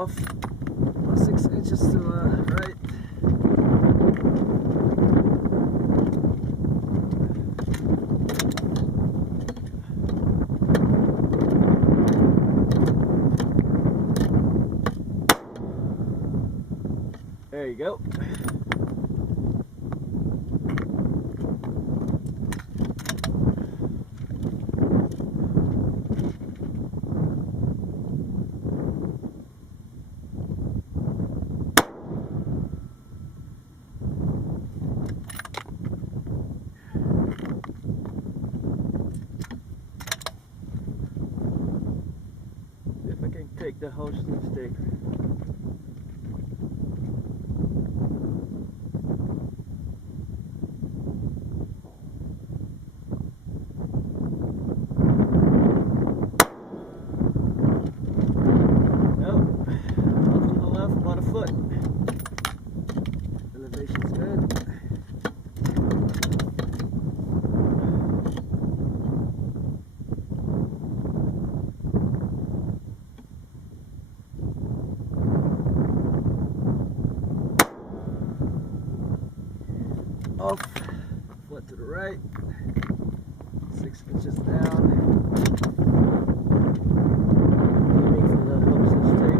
off about 6 inches to right. There you go. If I can take the hosting stick. Elevation's good. Off, foot to the right, 6 inches down. Aiming for the hooks and stick.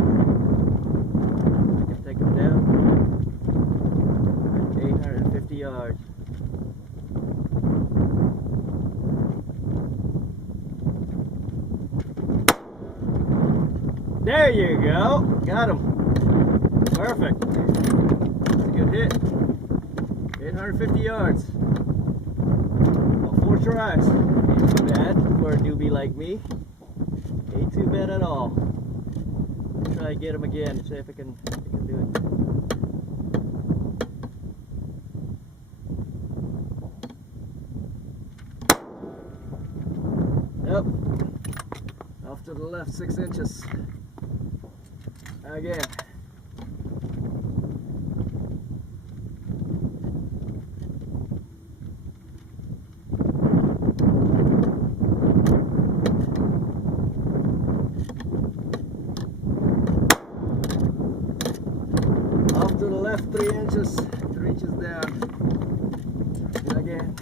I can take them down. 850 yards. There you go. Got him. Perfect. That's a good hit. 850 yards. Well, 4 tries. Ain't too bad for a newbie like me. Ain't too bad at all. Try to get him again. See if I can do it. Yep. Off to the left 6 inches. Again. Off to the left 3 inches. 3 inches down. Again.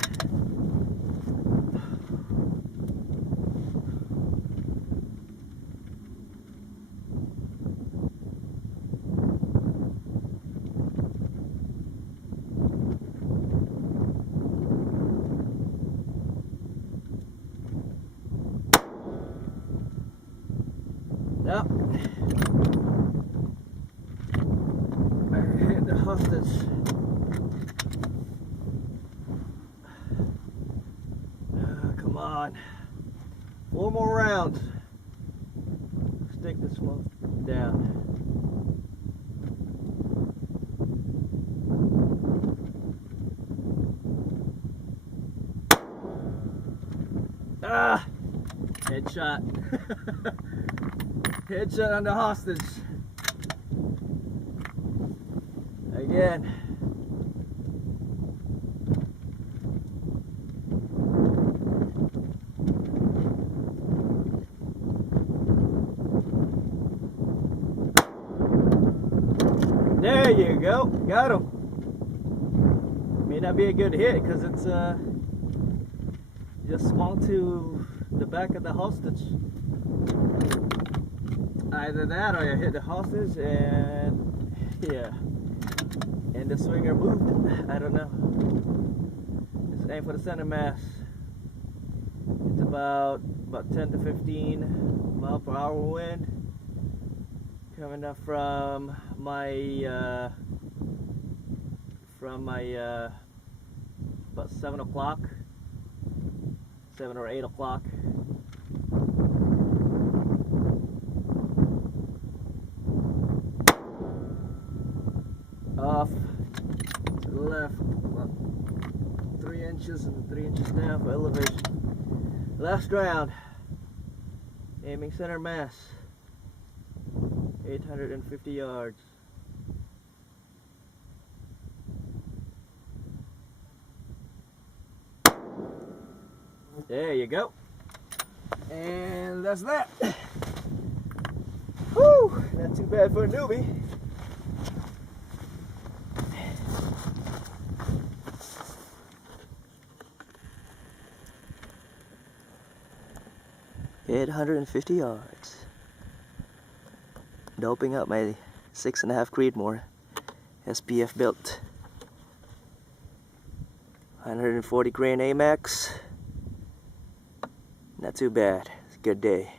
Yep. I hit the hostage. Come on. 4 more rounds. Stick this one down. Ah! Headshot. Headshot on the hostage. Again. There you go. Got him. May not be a good hit because it's just swung to the back of the hostage. Either that or you hit the hostage and yeah, and the swinger moved. I don't know. Just aim for the center mass. It's about 10 to 15 mile per hour wind coming up from my about 7 o'clock, 7 or 8 o'clock. Off to the left, about 3 inches and 3 inches down for elevation. Last round, aiming center mass, 850 yards. There you go. And that's that. Woo! Whew, not too bad for a newbie. Hit 150 yards. Doping up my 6.5 creedmoor, SPF built. 140 grain AMAX. Not too bad. It's a good day.